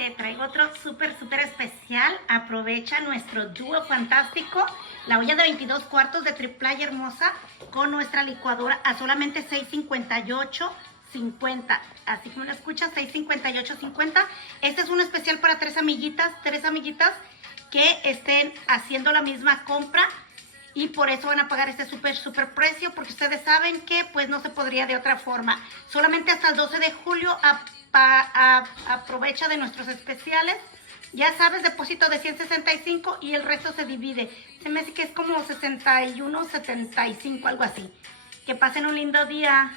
Te traigo otro súper especial. Aprovecha nuestro dúo fantástico, la olla de 22 cuartos de triple y hermosa con nuestra licuadora a solamente $6.58.50. Así como lo escuchas, $6.58.50. Este es un especial para tres amiguitas que estén haciendo la misma compra y por eso van a pagar este súper precio, porque ustedes saben que pues no se podría de otra forma. Solamente hasta el 12 de julio aprovecha de nuestros especiales. Ya sabes, depósito de 165 y el resto se divide. Se me hace que es como 61, 75, algo así. Que pasen un lindo día.